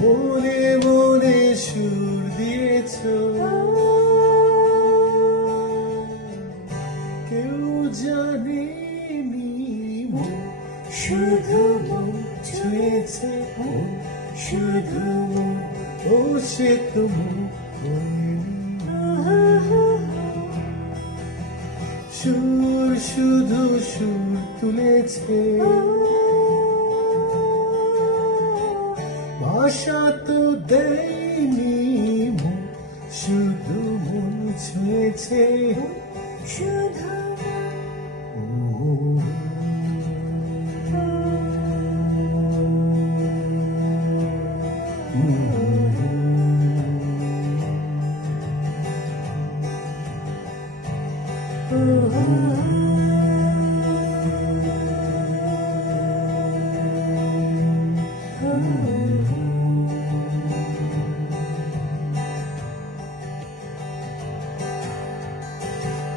মনে মনে সুর দিয়েছ। কেউ জানেনি শুধু ছুঁয়েছে শুধু ও সে তো মন সুর, শুধু সুর তুলেছে। ভাষা তো দেয়নি শুধু মন ছুঁয়েছে শুধু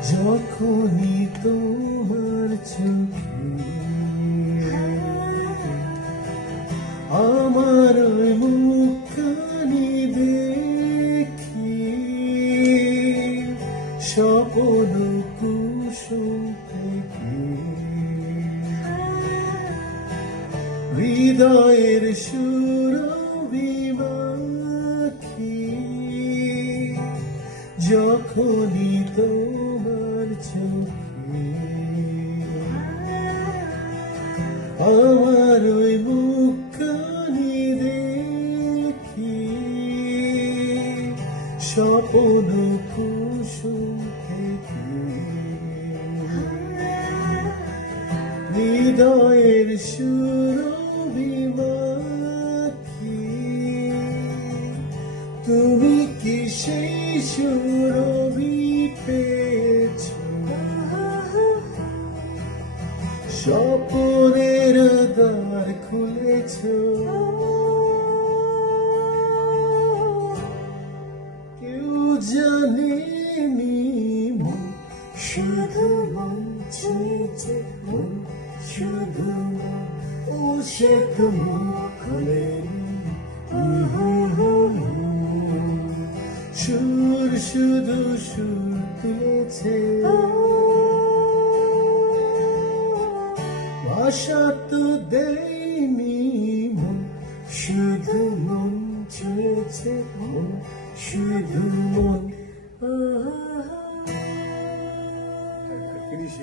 যখনই তোমার চোখে আমার ওই মুখখানি দেখি স্বপন কুসুম হৃদয়ের সুরভিমাখি যখনই তোমার চোখে। আমার ওই মুখখানি দেখি। স্বপন কুসুম থেকে। হৃদয়ের সুরভিমাখি তুমি কি সেই সুরভি পেয়েছ স্বপনের দ্বার খুলেছ। কেউ মন, শুধু মন ছুঁয়েছে মন, শুধু ও সে তো মন সুর শুধু সুর তুলেছে। আশা তো দেয়নি মন শুধু মন চেয়েছে মন শুধু মন। ফিনিশ